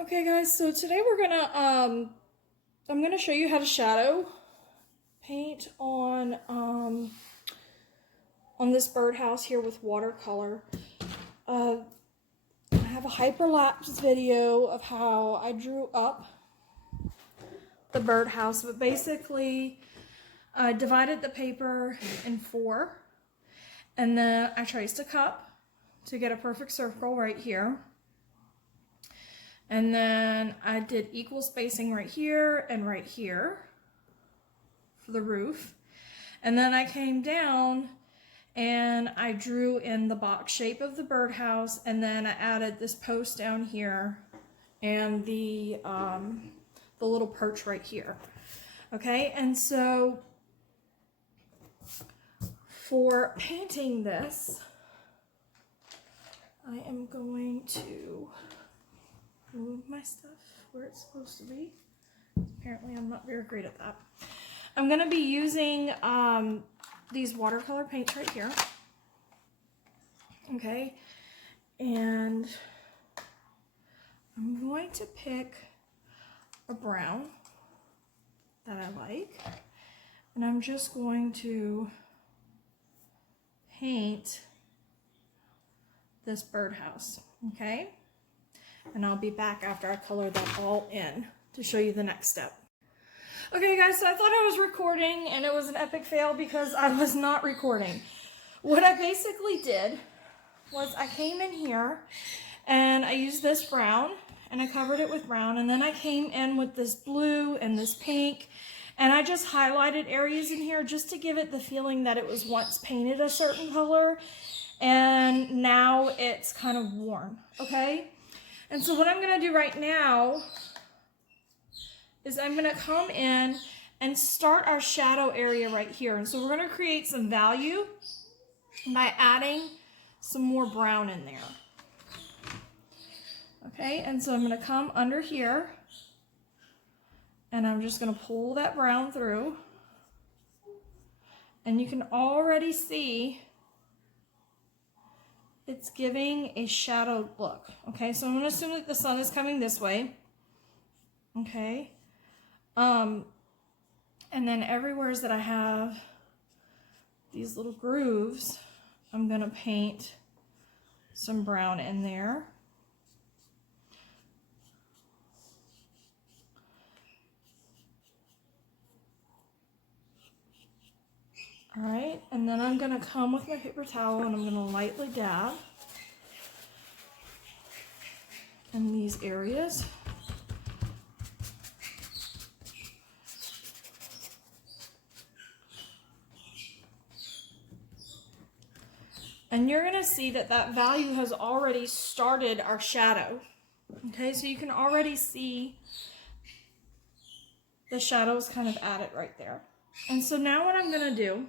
Okay guys, so today we're gonna I'm gonna show you how to shadow paint on this birdhouse here with watercolor. I have a hyperlapse video of how I drew up the birdhouse, but basically I divided the paper in four, and then I traced a cup to get a perfect circle right here. And then I did equal spacing right here and right here for the roof. And then I came down and I drew in the box shape of the birdhouse, and then I added this post down here and the little perch right here. Okay, and so for painting this, I am going to move my stuff where it's supposed to be. Apparently I'm not very great at that. I'm going to be using these watercolor paints right here. Okay, and I'm going to pick a brown that I like, and I'm just going to paint this birdhouse, okay? And I'll be back after I color that all in to show you the next step. Okay guys, so I thought I was recording and it was an epic fail because I was not recording. What I basically did was I came in here and I used this brown and I covered it with brown, and then I came in with this blue and this pink, and I just highlighted areas in here just to give it the feeling that it was once painted a certain color and now it's kind of worn, okay? And so what I'm going to do right now is I'm going to come in and start our shadow area right here. And so we're going to create some value by adding some more brown in there. Okay, and so I'm going to come under here and I'm just going to pull that brown through. And you can already see it's giving a shadowed look. Okay, so I'm going to assume that the sun is coming this way. Okay. And then everywhere that I have these little grooves, I'm going to paint some brown in there. All right, and then I'm going to come with my paper towel and I'm going to lightly dab in these areas. And you're going to see that that value has already started our shadow. Okay, so you can already see the shadows kind of added right there. And so now what I'm going to do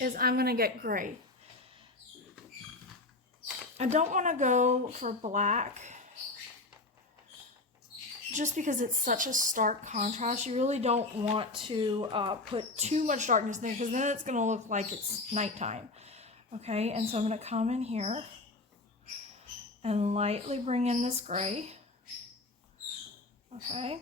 is I'm going to get gray. I don't want to go for black just because it's such a stark contrast. You really don't want to put too much darkness in there because then it's going to look like it's nighttime. Okay, and so I'm going to come in here and lightly bring in this gray. Okay.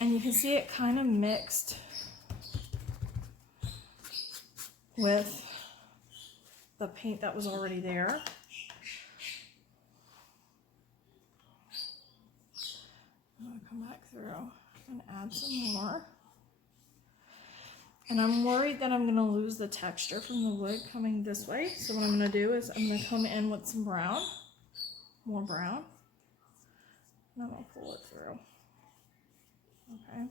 And you can see it kind of mixed with the paint that was already there. I'm going to come back through and add some more. And I'm worried that I'm going to lose the texture from the wood coming this way. So what I'm going to do is I'm going to come in with some brown, more brown, and I'm going to pull it through. Okay.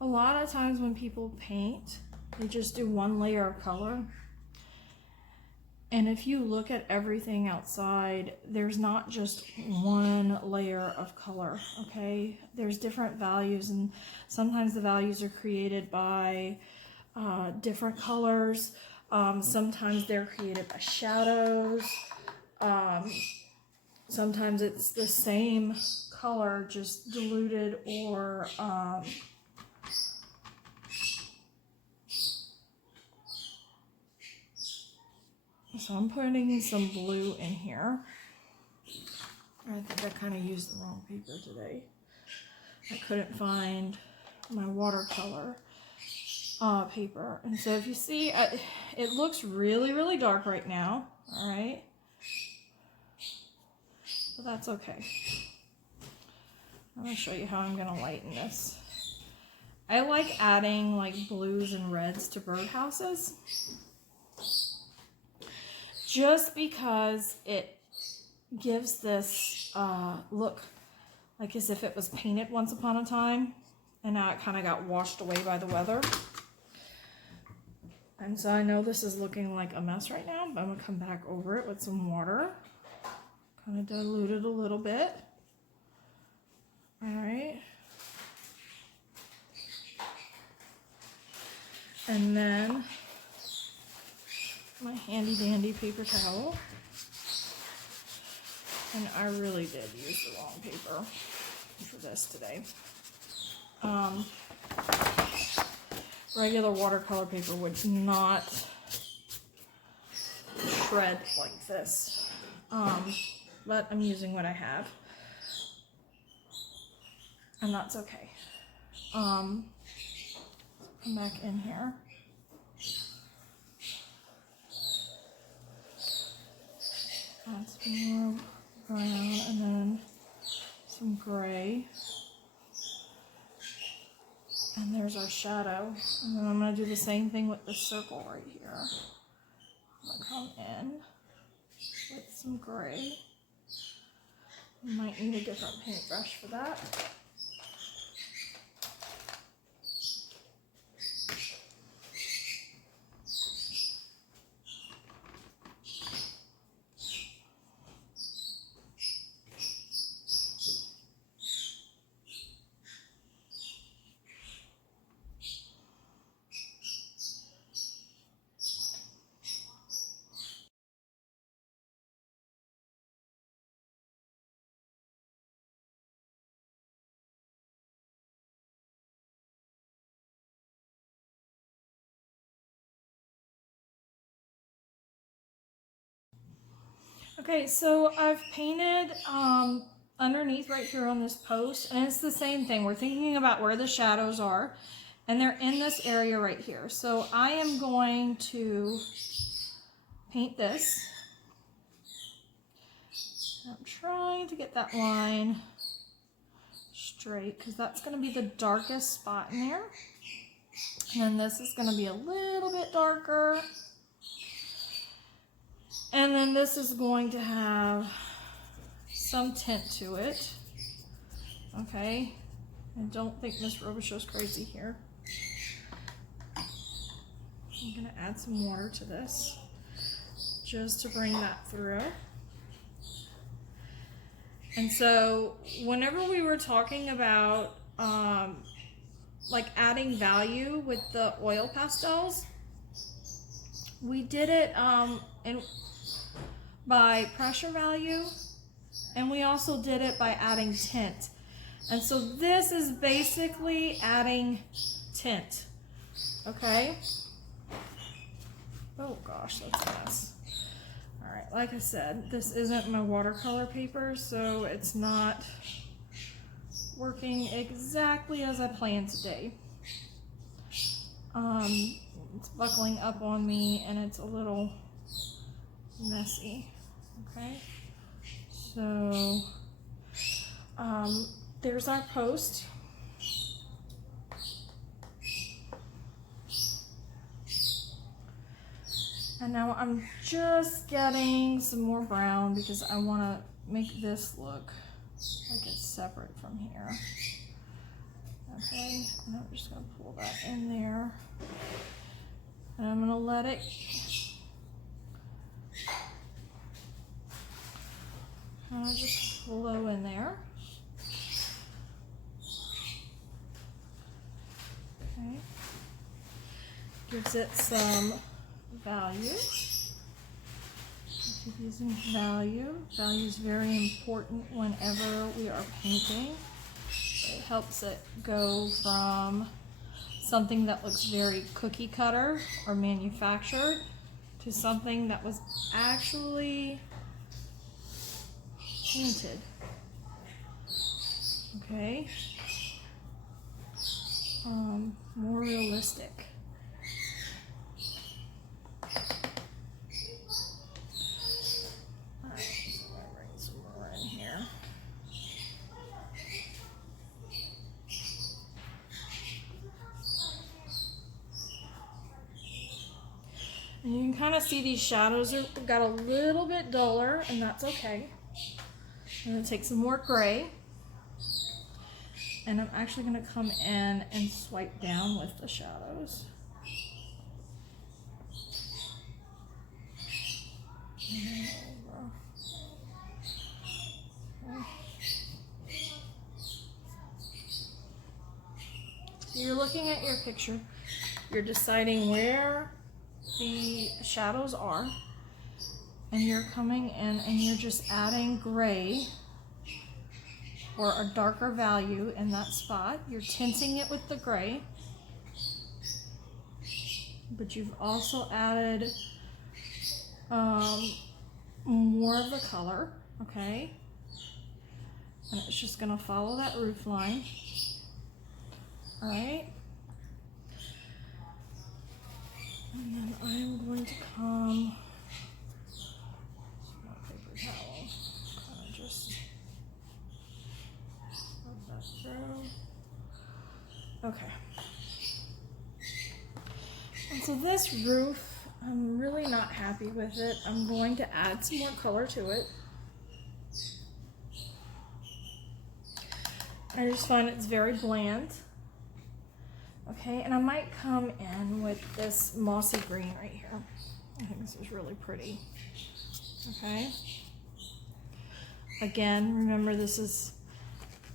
A lot of times when people paint, they just do one layer of color. And if you look at everything outside, there's not just one layer of color, okay? There's different values, and sometimes the values are created by different colors. Sometimes they're created by shadows. Sometimes it's the same color, just diluted or so I'm putting some blue in here. I think I kind of used the wrong paper today. I couldn't find my watercolor paper. And so if you see, it looks really, really dark right now. All right. But that's okay. I'm going to show you how I'm going to lighten this. I like adding like blues and reds to birdhouses. Just because it gives this look like as if it was painted once upon a time, and now it kind of got washed away by the weather. And so I know this is looking like a mess right now, but I'm going to come back over it with some water. Kind of dilute it a little bit. All right. And then my handy dandy paper towel. And I really did use the wrong paper for this today. Regular watercolor paper would not shred like this. But I'm using what I have. And that's okay. Come back in here. Add some more brown and then some gray. And there's our shadow. And then I'm going to do the same thing with this circle right here. I'm going to come in with some gray. You might need a different paintbrush for that. Okay, so I've painted underneath right here on this post, and it's the same thing. We're thinking about where the shadows are, and they're in this area right here. So I am going to paint this. I'm trying to get that line straight because that's going to be the darkest spot in there. And then this is going to be a little bit darker. And then this is going to have some tint to it. Okay. And don't think Miss Robichaux's crazy here. I'm going to add some water to this just to bring that through. And so whenever we were talking about like adding value with the oil pastels, we did it by pressure value, and we also did it by adding tint. And so this is basically adding tint. Okay? Oh gosh, that's a mess. All right, like I said, this isn't my watercolor paper, so it's not working exactly as I planned today. It's buckling up on me and it's a little messy. Okay, so there's our post. And now I'm just getting some more brown because I want to make this look like it's separate from here. Okay, and I'm just going to pull that in there. And I'm going to let it kind of just flow in there. Okay. gives it some value. Keep using value. Value is very important whenever we are painting. It helps it go from something that looks very cookie cutter or manufactured to something that was actually painted. Okay. More realistic. Alright, so I'm gonna bring some more in here. And you can kind of see these shadows have got a little bit duller, and that's okay. I'm going to take some more gray, and I'm actually going to come in and swipe down with the shadows. So you're looking at your picture, you're deciding where the shadows are, and you're coming in and you're just adding gray or a darker value in that spot. You're tinting it with the gray, but you've also added more of the color, okay? And it's just gonna follow that roof line. All right. And then I'm going to come, small paper towel, kind of just rub that through. Okay. And so this roof, I'm really not happy with it. I'm going to add some more color to it. I just find it's very bland. Okay, and I might come in with this mossy green right here. I think this is really pretty. Okay. Again, remember this is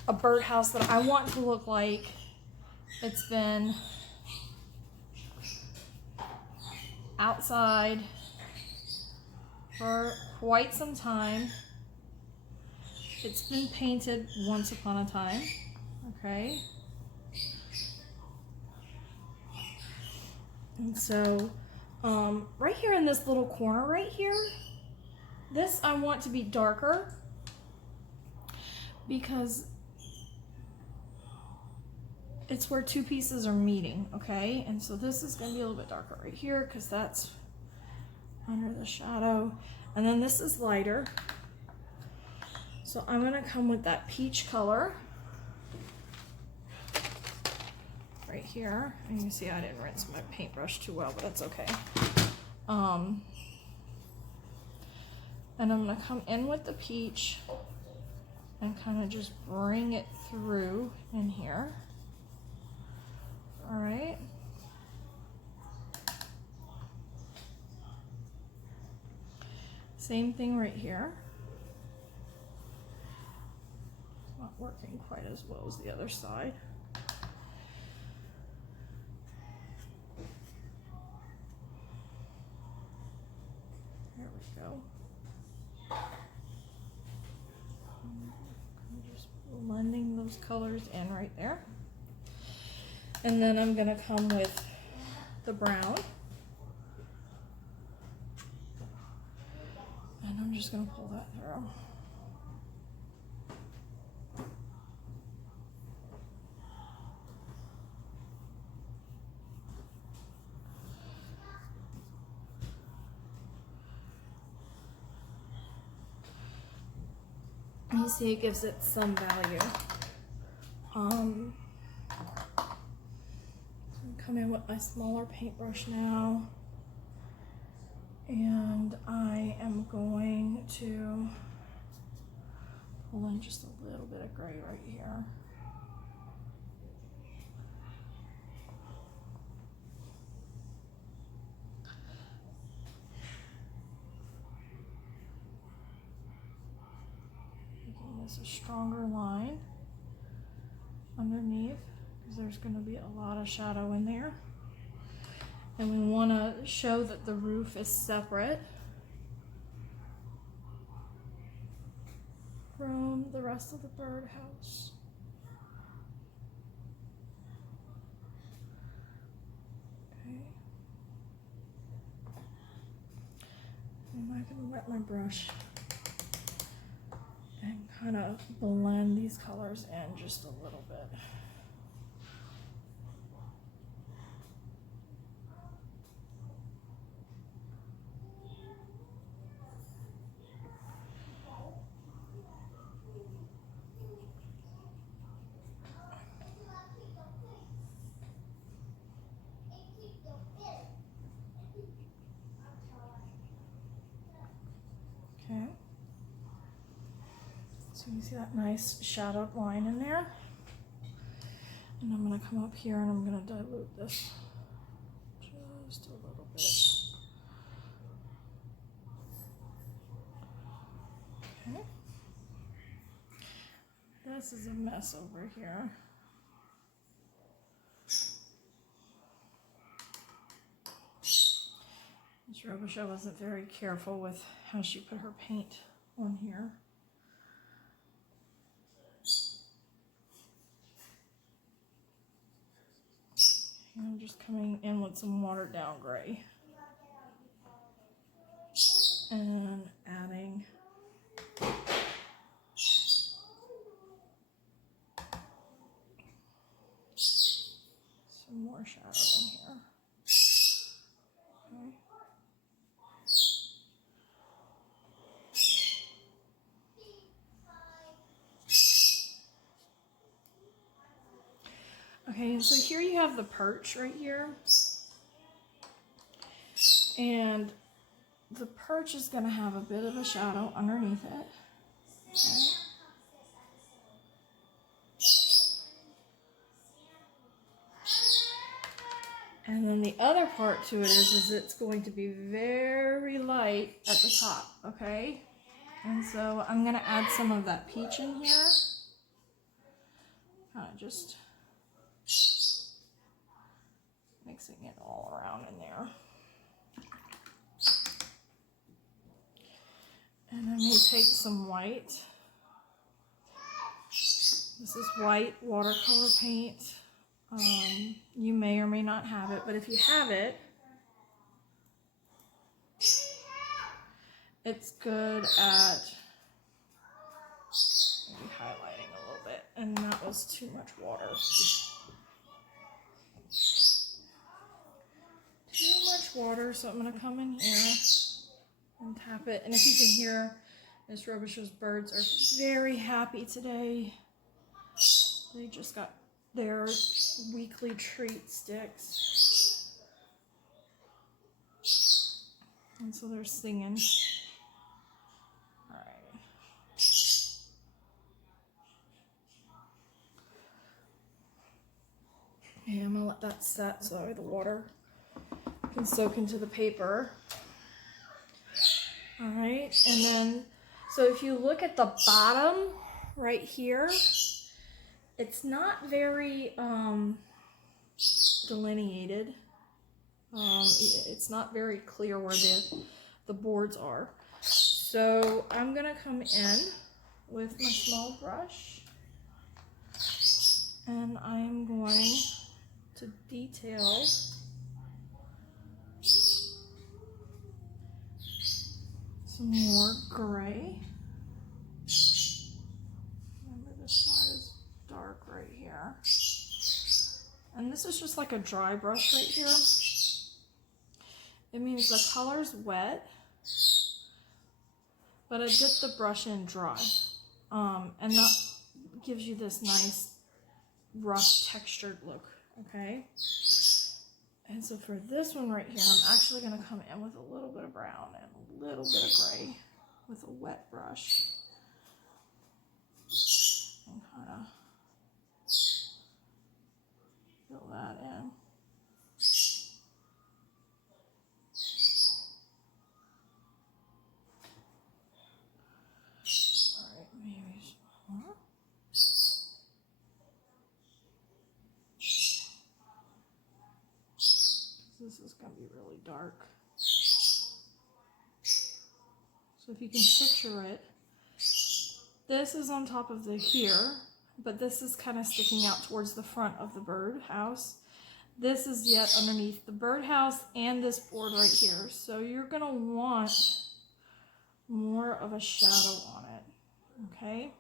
a birdhouse that I want to look like it's been outside for quite some time. It's been painted once upon a time. Okay. And so, right here in this little corner right here, this I want to be darker because it's where two pieces are meeting, okay? And so this is going to be a little bit darker right here because that's under the shadow. And then this is lighter. So I'm going to come with that peach color right here. And you can see I didn't rinse my paintbrush too well, but that's okay. And I'm going to come in with the peach and kind of just bring it through in here. All right. Same thing right here. It's not working quite as well as the other side. There we go. I'm just blending those colors in right there. And then I'm going to come with the brown. And I'm just going to pull that through. You see it gives it some value. Come in with my smaller paintbrush now, and I am going to pull in just a little bit of gray right here. Making this a stronger line underneath, because there's going to be a lot of shadow in there. And we want to show that the roof is separate from the rest of the birdhouse. Okay. I'm not going to wet my brush and kind of blend these colors in just a little bit. Okay. So you see that nice shadowed line in there? And I'm going to come up here and I'm going to dilute this just a little bit. Okay. This is a mess over here. Miss Robichaud wasn't very careful with how she put her paint on here. And I'm just coming in with some watered down gray and adding some more shadow in here. Okay, so here you have the perch right here. And the perch is going to have a bit of a shadow underneath it. Okay. And then the other part to it is it's going to be very light at the top, okay? And so I'm going to add some of that peach in here. Kind of just mixing it all around in there. And I may take some white. This is white watercolor paint. You may or may not have it, but if you have it, it's good at maybe highlighting a little bit. And that was too much water. Too much water, so I'm going to come in here and tap it. And if you can hear, Miss Robichaud's birds are very happy today. They just got their weekly treat sticks. And so they're singing. All right. Okay, I'm gonna let that set so the water can soak into the paper. All right, and then, so if you look at the bottom right here, it's not very delineated. It's not very clear where the boards are. So I'm gonna come in with my small brush and I'm going to detail some more gray. Remember this side is dark right here. And this is just like a dry brush right here. It means the color's wet, but I dipped the brush in dry. And that gives you this nice rough textured look, okay? And so for this one right here, I'm actually going to come in with a little bit of brown and a little bit of gray with a wet brush. And kind of fill that in. Alright, maybe some more. This this is going to be really dark. So if you can picture it, this is on top of the here, but this is kind of sticking out towards the front of the birdhouse. This is yet underneath the birdhouse and this board right here. So you're going to want more of a shadow on it, okay?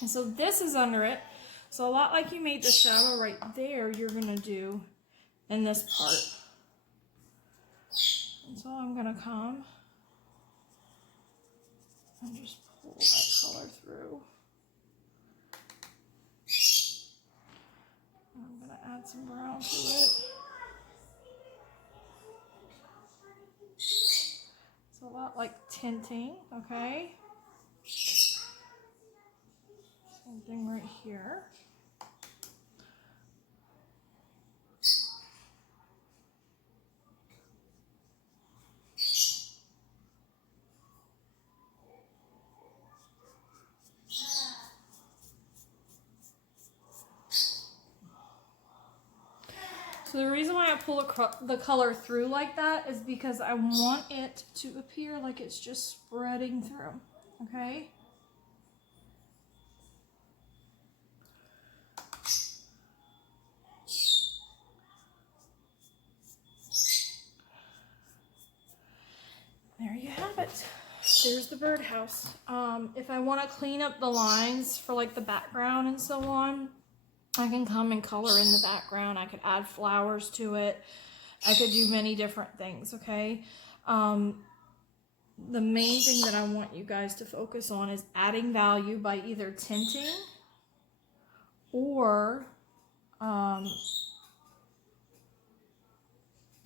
And so this is under it. So a lot like you made the shadow right there, you're going to do in this part. And so I'm going to come and just pull that color through. I'm going to add some brown to it. It's a lot like tinting, okay? Same thing right here. So the reason why I pull the color through like that is because I want it to appear like it's just spreading through, okay? There you have it. There's the birdhouse. If I want to clean up the lines for like the background and so on, I can come and color in the background. I could add flowers to it. I could do many different things, okay? The main thing that I want you guys to focus on is adding value by either tinting or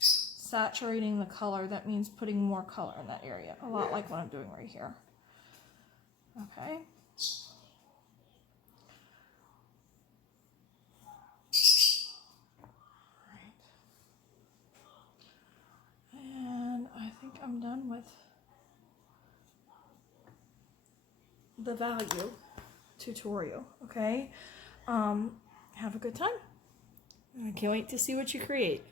saturating the color. That means putting more color in that area, a lot like what I'm doing right here. Okay. And I think I'm done with the value tutorial, okay? Have a good time. I can't wait to see what you create.